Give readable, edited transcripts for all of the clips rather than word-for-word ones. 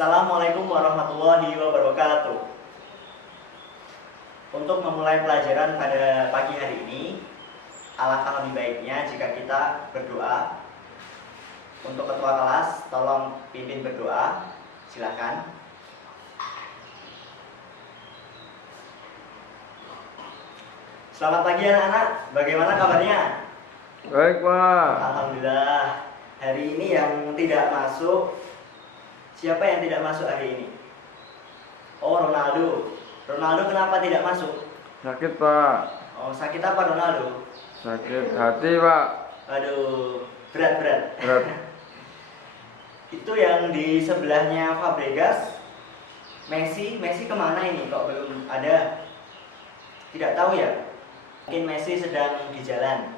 Assalamualaikum warahmatullahi wabarakatuh. Untuk memulai pelajaran pada pagi hari ini, alangkah lebih baiknya jika kita berdoa. Untuk ketua kelas, tolong pimpin berdoa. Silakan. Selamat pagi anak-anak, bagaimana kabarnya? Baik, Pak. Alhamdulillah. Hari ini yang tidak masuk, siapa yang tidak masuk hari ini? Oh, Ronaldo. Ronaldo kenapa tidak masuk? Sakit, Pak. Oh, sakit apa Ronaldo? Sakit hati, Pak. Aduh, berat. Berat. Itu yang di sebelahnya Fabregas. Messi kemana ini? Kok belum ada? Tidak tahu ya? Mungkin Messi sedang di jalan.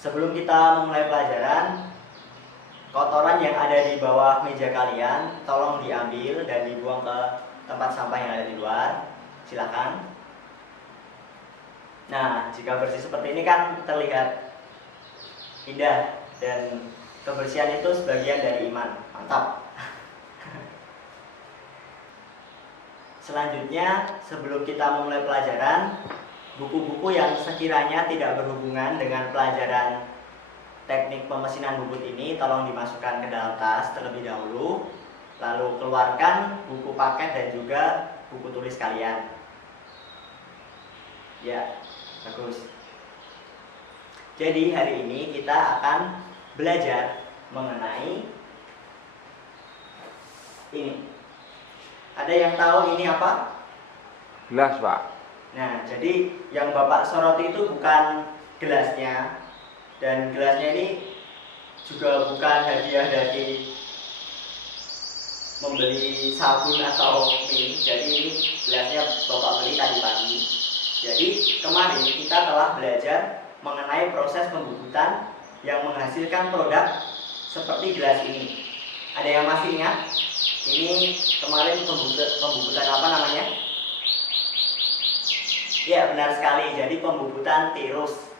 Sebelum kita memulai pelajaran, kotoran yang ada di bawah meja kalian tolong diambil dan dibuang ke tempat sampah yang ada di luar. Silakan. Nah, jika bersih seperti ini kan terlihat indah, dan kebersihan itu sebagian dari iman. Mantap. Selanjutnya, sebelum kita memulai pelajaran, buku-buku yang sekiranya tidak berhubungan dengan pelajaran teknik pemesinan bubut ini tolong dimasukkan ke dalam tas terlebih dahulu. Lalu keluarkan buku paket dan juga buku tulis kalian. Ya, bagus. Jadi hari ini kita akan belajar mengenai ini. Ada yang tahu ini apa? Gelas, Pak. Nah, jadi yang Bapak soroti itu bukan gelasnya, dan gelasnya ini juga bukan hadiah dari membeli sabun atau ini. Jadi ini gelasnya Bapak beli tadi pagi. Jadi kemarin kita telah belajar mengenai proses pembubutan yang menghasilkan produk seperti gelas ini. Ada yang masih ingat? Ini kemarin pembubutan apa namanya? Ya, benar sekali. Jadi pembubutan tirus.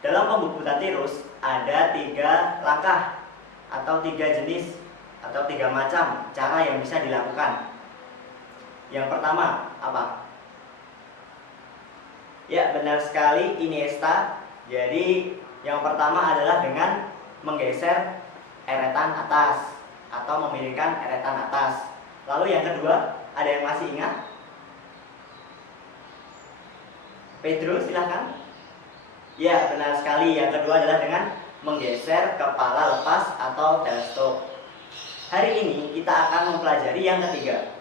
Dalam pembubutan tirus ada 3 langkah atau 3 jenis atau 3 macam cara yang bisa dilakukan. Yang pertama apa? Ya, benar sekali, Iniesta. Jadi yang pertama adalah dengan menggeser eretan atas atau memiringkan eretan atas. Lalu yang kedua, ada yang masih ingat? Pedro, silahkan. Ya, benar sekali. Yang kedua adalah dengan menggeser kepala lepas atau teleskop. Hari ini kita akan mempelajari yang ketiga,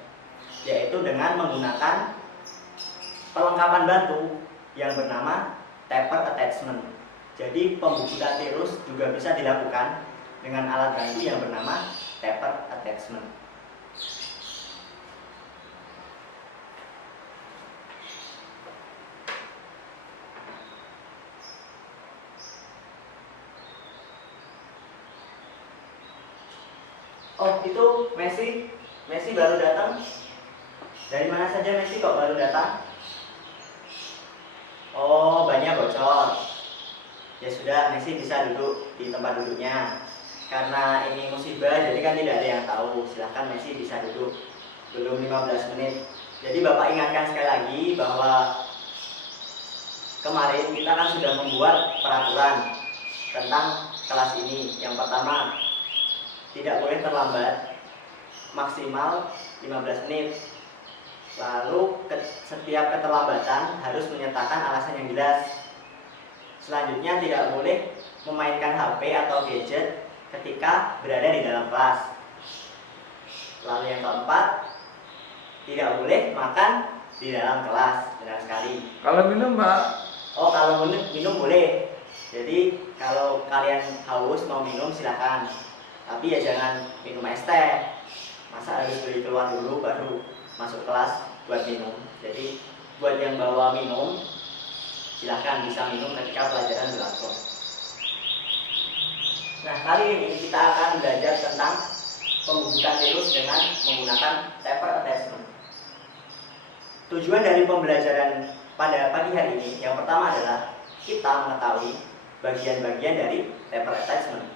yaitu dengan menggunakan perlengkapan bantu yang bernama taper attachment. Jadi pembubutan tirus juga bisa dilakukan dengan alat bantu yang bernama taper attachment. Oh, itu Messi baru datang. Dari mana saja Messi kok baru datang? Oh, banyak bocor. Ya sudah, Messi bisa duduk di tempat duduknya. Karena ini musibah, jadi kan tidak ada yang tahu. Silahkan Messi bisa duduk. Belum 15 menit. Jadi Bapak ingatkan sekali lagi bahwa kemarin kita kan sudah membuat peraturan tentang kelas ini. Yang pertama, tidak boleh terlambat, maksimal 15 menit. Lalu setiap keterlambatan harus menyertakan alasan yang jelas. Selanjutnya, tidak boleh memainkan HP atau gadget ketika berada di dalam kelas. Lalu yang keempat, tidak boleh makan di dalam kelas. Benar sekali. Kalau minum, Pak? Oh, kalau minum boleh. Jadi kalau kalian haus mau minum silahkan. Tapi ya jangan minum es teh. Masa harus beli keluar dulu baru masuk kelas buat minum. Jadi buat yang bawa minum, silahkan bisa minum ketika pelajaran berlangsung. Nah, kali ini kita akan belajar tentang pembubutan tirus dengan menggunakan taper attachment. Tujuan dari pembelajaran pada pagi hari ini yang pertama adalah kita mengetahui bagian-bagian dari taper attachment.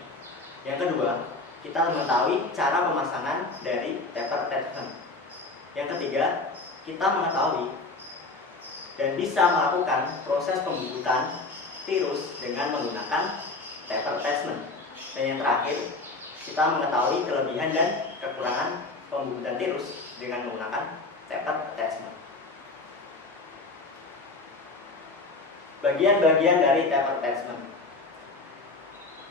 Yang kedua, kita mengetahui cara pemasangan dari taper attachment. Yang ketiga, kita mengetahui dan bisa melakukan proses pembubutan tirus dengan menggunakan taper attachment. Dan yang terakhir, kita mengetahui kelebihan dan kekurangan pembubutan tirus dengan menggunakan taper attachment. Bagian-bagian dari taper attachment.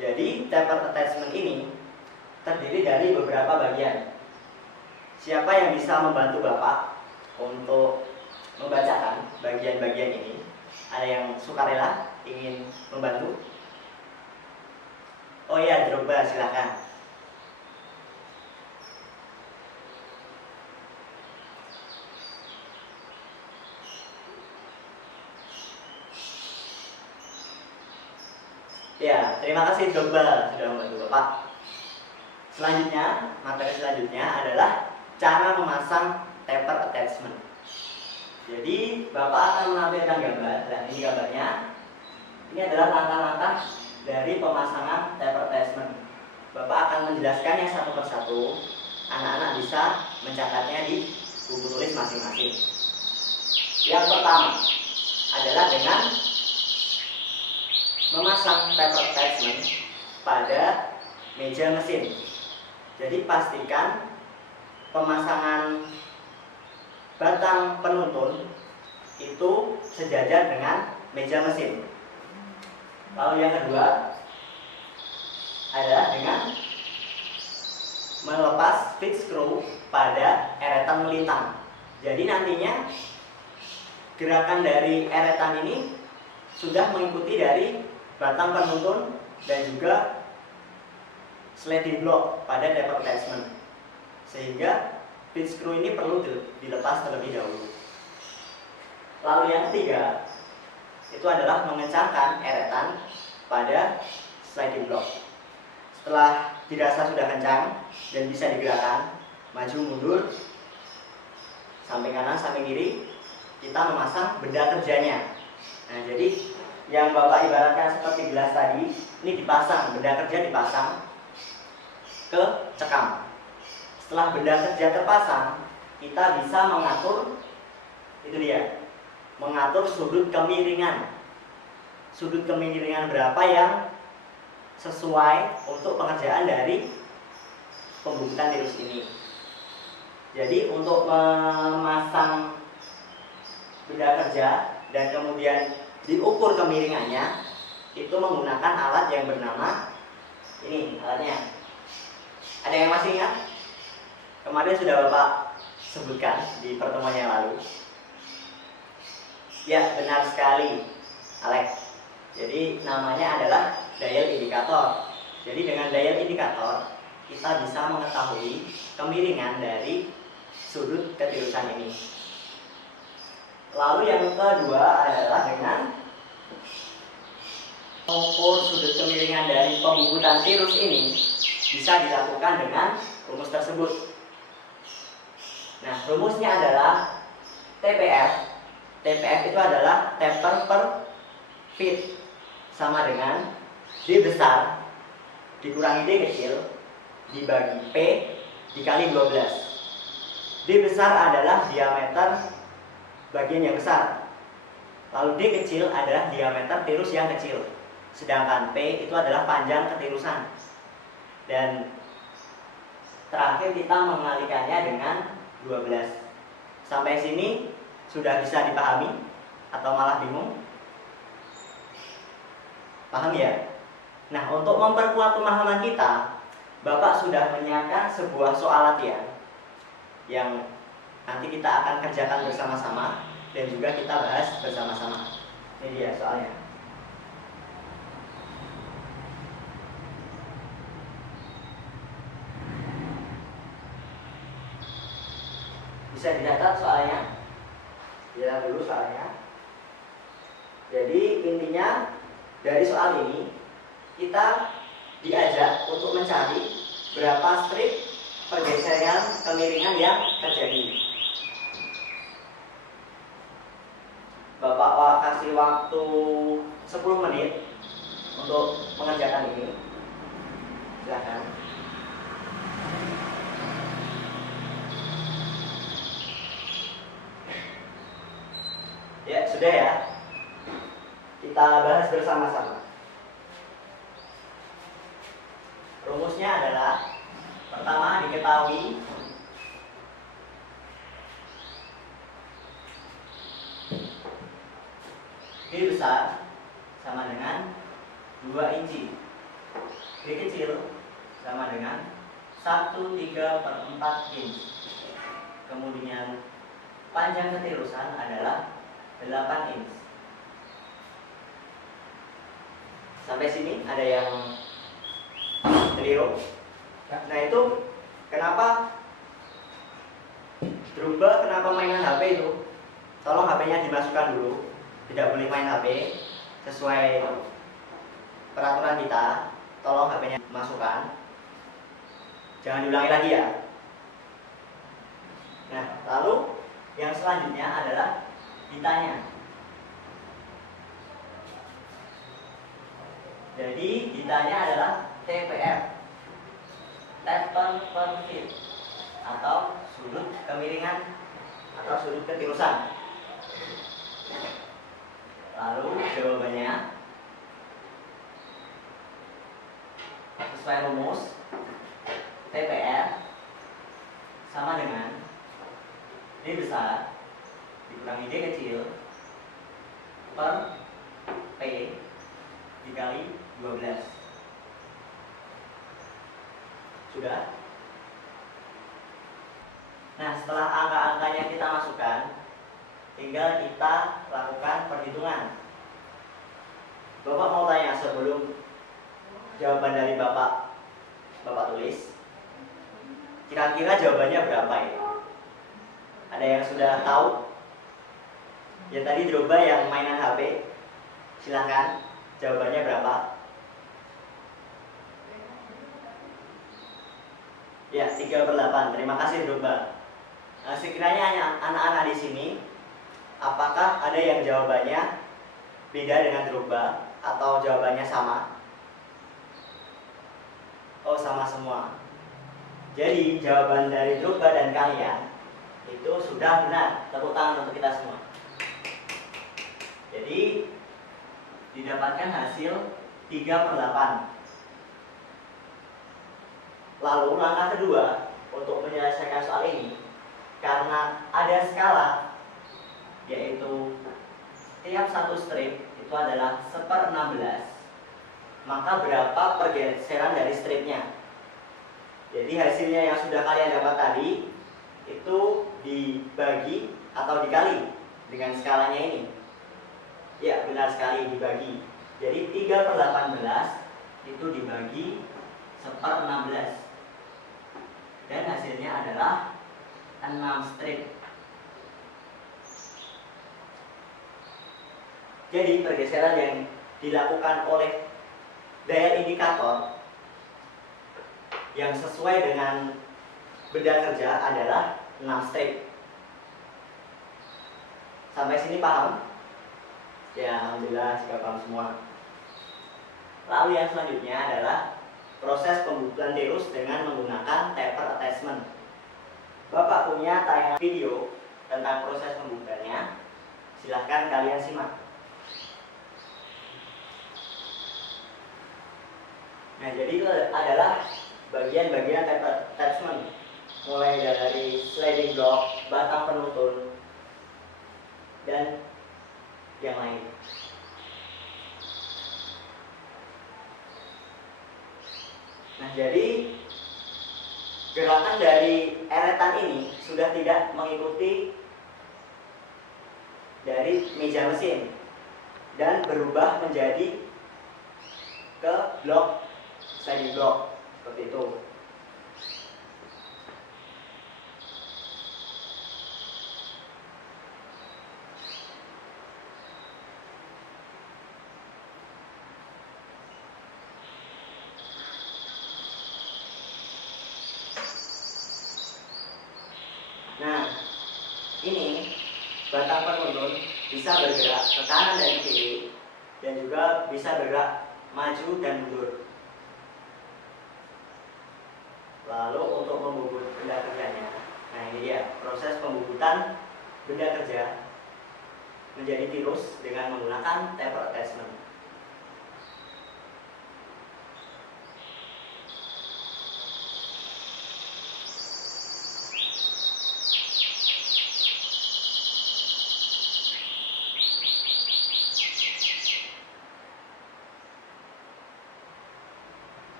Jadi taper attachment ini terdiri dari beberapa bagian. Siapa yang bisa membantu Bapak untuk membacakan bagian-bagian ini? Ada yang sukarela ingin membantu? Oh ya, Drogba, silakan. Ya, terima kasih Drogba sudah membantu Bapak. Selanjutnya, materi selanjutnya adalah cara memasang taper attachment. Jadi, Bapak akan menampilkan gambar, dan ini gambarnya. Ini adalah langkah-langkah dari pemasangan taper attachment. Bapak akan menjelaskannya satu persatu. Anak-anak bisa mencatatnya di buku tulis masing-masing. Yang pertama adalah dengan memasang taper attachment pada meja mesin. Jadi pastikan pemasangan batang penuntun itu sejajar dengan meja mesin. Lalu yang kedua adalah dengan melepas feed screw pada eretan melintang. Jadi nantinya gerakan dari eretan ini sudah mengikuti dari batang penuntun dan juga sliding block pada taper attachment, sehingga feed screw ini perlu dilepas terlebih dahulu. Lalu yang ketiga itu adalah mengencangkan eretan pada sliding block. Setelah dirasa sudah kencang dan bisa digerakkan maju mundur samping kanan samping kiri, kita memasang benda kerjanya. Nah, jadi yang Bapak ibaratkan seperti gelas tadi, ini dipasang, benda kerja dipasang ke cekam. Setelah benda kerja terpasang, kita bisa mengatur, itu dia, mengatur sudut kemiringan. Sudut kemiringan berapa yang sesuai untuk pengerjaan dari pembubutan tirus ini. Jadi untuk memasang benda kerja dan kemudian diukur kemiringannya, itu menggunakan alat yang bernama ini alatnya. Ada yang masih ingat? Kemarin sudah Bapak sebutkan di pertemuan yang lalu. Ya, benar sekali, Alex. Jadi namanya adalah dial indikator. Jadi dengan dial indikator kita bisa mengetahui kemiringan dari sudut ketirusan ini. Lalu yang kedua adalah dengan mengukur sudut kemiringan dari pembubutan tirus ini bisa dilakukan dengan rumus tersebut. Nah, rumusnya adalah TPF. TPF itu adalah taper per feet, sama dengan D besar dikurangi D kecil dibagi P dikali 12. D besar adalah diameter bagian yang besar, lalu D kecil adalah diameter tirus yang kecil, sedangkan P itu adalah panjang ketirusan. Dan terakhir kita mengalikannya dengan 12. Sampai sini sudah bisa dipahami atau malah bingung? Paham ya? Nah, untuk memperkuat pemahaman kita, Bapak sudah menyiapkan sebuah soal latihan yang nanti kita akan kerjakan bersama-sama dan juga kita bahas bersama-sama. Ini dia soalnya. Bisa dicatat soalnya. Lihat dulu soalnya. Jadi intinya dari soal ini kita diajak untuk mencari berapa strip pergeseran kemiringan yang terjadi. Bapak kasih waktu 10 menit untuk mengerjakan ini. Silakan. sudah ya, kita bahas bersama-sama. Rumusnya adalah, pertama diketahui D besar sama dengan 2 inci, D kecil sama dengan 1/3/4 inch. Kemudian panjang ketirusan adalah 8 inch. Sampai sini ada yang keliru? Nah itu kenapa Drogba, kenapa mainan HP itu? Tolong HP-nya dimasukkan dulu. Tidak boleh main HP sesuai peraturan kita. Tolong HP-nya dimasukkan. Jangan diulangi lagi ya. Nah, lalu yang selanjutnya adalah ditanya. Jadi ditanya adalah TPR, taper per feet, atau sudut kemiringan atau sudut ketirusan. Lalu jawabannya sesuai rumus, TPR sama dengan D besar dikurangi D kecil per P dikali 12. Sudah? Nah, setelah angka-angkanya kita masukkan, tinggal kita lakukan perhitungan. Bapak mau tanya sebelum jawaban dari Bapak tulis, kira-kira jawabannya berapa ya? Ada yang sudah tahu? Ya tadi Drogba yang mainan HP. Silahkan, jawabannya berapa? Ya, 3/8. Terima kasih Drogba. Nah, sekiranya anak-anak di sini, apakah ada yang jawabannya beda dengan Drogba atau jawabannya sama? Oh, sama semua. Jadi jawaban dari Drogba dan kalian itu sudah benar. Tepuk tangan untuk kita semua. Jadi didapatkan hasil 3/8. Lalu langkah kedua untuk menyelesaikan soal ini, karena ada skala, yaitu tiap satu strip itu adalah 1/16, maka berapa pergeseran dari stripnya? Jadi hasilnya yang sudah kalian dapat tadi itu dibagi atau dikali dengan skalanya ini. Ya, benar sekali, dibagi. Jadi 3/18 itu dibagi 1/16. Dan hasilnya adalah 6 strip. Jadi pergeseran yang dilakukan oleh daya indikator yang sesuai dengan benda kerja adalah 6 strip. Sampai sini paham? Ya, alhamdulillah jika paham semua. Lalu yang selanjutnya adalah proses pembuatan tirus dengan menggunakan taper attachment. Bapak punya tayangan video tentang proses pembuatannya. Silahkan kalian simak. Nah, jadi itu adalah bagian-bagian taper attachment, mulai dari sliding block, batang penuntun, dan yang lain. Nah, jadi gerakan dari eretan ini sudah tidak mengikuti dari meja mesin dan berubah menjadi ke blok, sliding block seperti itu. Nah, ini batang penuntun bisa bergerak ke kanan dan kiri, dan juga bisa bergerak maju dan mundur. Lalu untuk membubut benda kerjanya, nah ini dia proses pembubutan benda kerja. menjadi tirus dengan menggunakan taper attachment.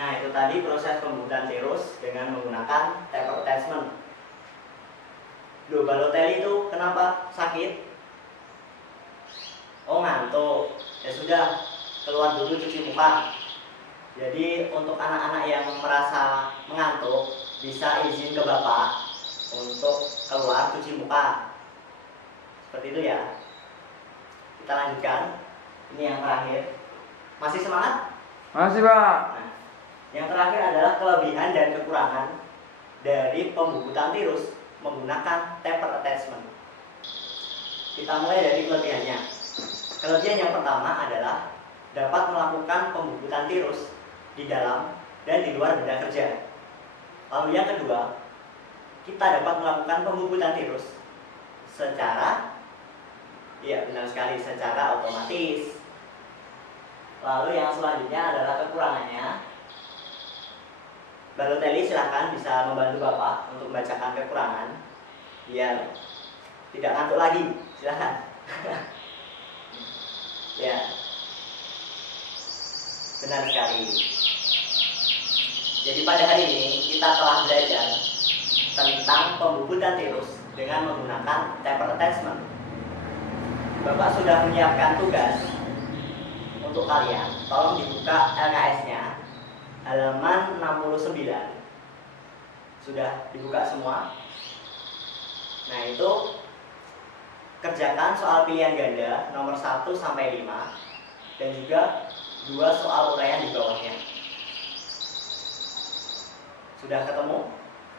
Nah, itu tadi proses pembuatan tirus dengan menggunakan taper attachment. Loh, Balotelli itu kenapa sakit? Oh, ngantuk. Ya sudah, keluar dulu cuci muka. Jadi untuk anak-anak yang merasa mengantuk bisa izin ke bapak untuk keluar cuci muka. Seperti itu ya. Kita lanjutkan. Ini yang terakhir. Masih semangat? Masih, Pak. Nah, yang terakhir adalah kelebihan dan kekurangan dari pembubutan tirus menggunakan taper attachment. Kita mulai dari kelebihannya. Kelebihan yang pertama adalah dapat melakukan pembubutan tirus di dalam dan di luar benda kerja. Lalu yang kedua, kita dapat melakukan pembubutan tirus secara, ya benar sekali, secara otomatis. Lalu yang selanjutnya adalah kekurangannya. Balotelli silahkan bisa membantu Bapak untuk membacakan kekurangan biar tidak ngantuk lagi. Silahkan. Ya, benar sekali. Jadi pada hari ini kita telah belajar tentang pembubutan tirus dengan menggunakan taper attachment. Bapak sudah menyiapkan tugas untuk kalian. Tolong dibuka LKS-nya halaman 69. Sudah dibuka semua. Nah, itu kerjakan soal pilihan ganda nomor 1 sampai 5 dan juga 2 soal uraian di bawahnya. Sudah ketemu?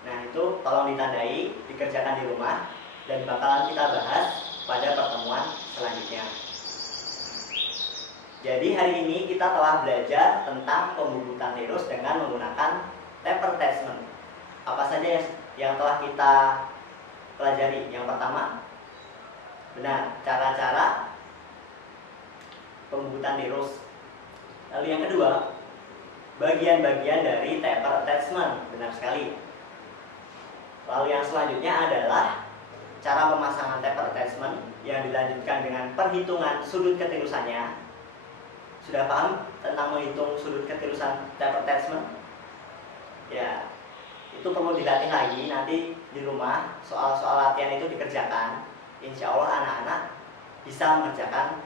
Nah, itu tolong ditandai, dikerjakan di rumah dan bakalan kita bahas pada pertemuan selanjutnya. Jadi hari ini kita telah belajar tentang pembubutan tirus dengan menggunakan taper attachment. Apa saja yang telah kita pelajari? Yang pertama, benar, cara-cara pembubutan tirus. Lalu yang kedua, bagian-bagian dari taper attachment. Benar sekali. Lalu yang selanjutnya adalah cara pemasangan taper attachment yang dilanjutkan dengan perhitungan sudut ketirusannya. Sudah paham tentang menghitung sudut ketirusan taper attachment? Ya, itu perlu dilatih lagi. Nanti di rumah soal-soal latihan itu dikerjakan. Insya Allah anak-anak bisa mengerjakan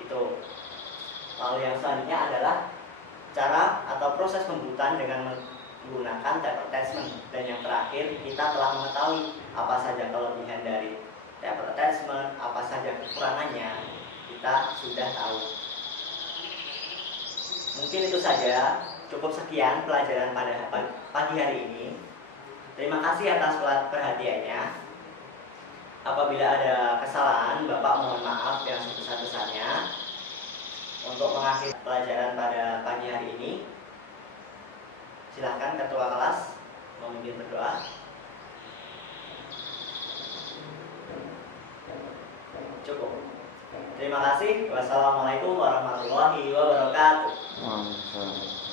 itu. Lalu yang selanjutnya adalah cara atau proses pembuatan dengan menggunakan taper attachment. Dan yang terakhir, kita telah mengetahui apa saja kelebihan dari taper attachment, apa saja kekurangannya, kita sudah tahu. Mungkin itu saja, cukup sekian pelajaran pada pagi hari ini. Terima kasih atas perhatiannya. Apabila ada kesalahan, Bapak mohon maaf yang sebesar-besarnya. Untuk mengakhiri pelajaran pada pagi hari ini, silakan ketua kelas memimpin berdoa. Cukup. Terima kasih. Wassalamualaikum warahmatullahi wabarakatuh. Waalaikumsalam.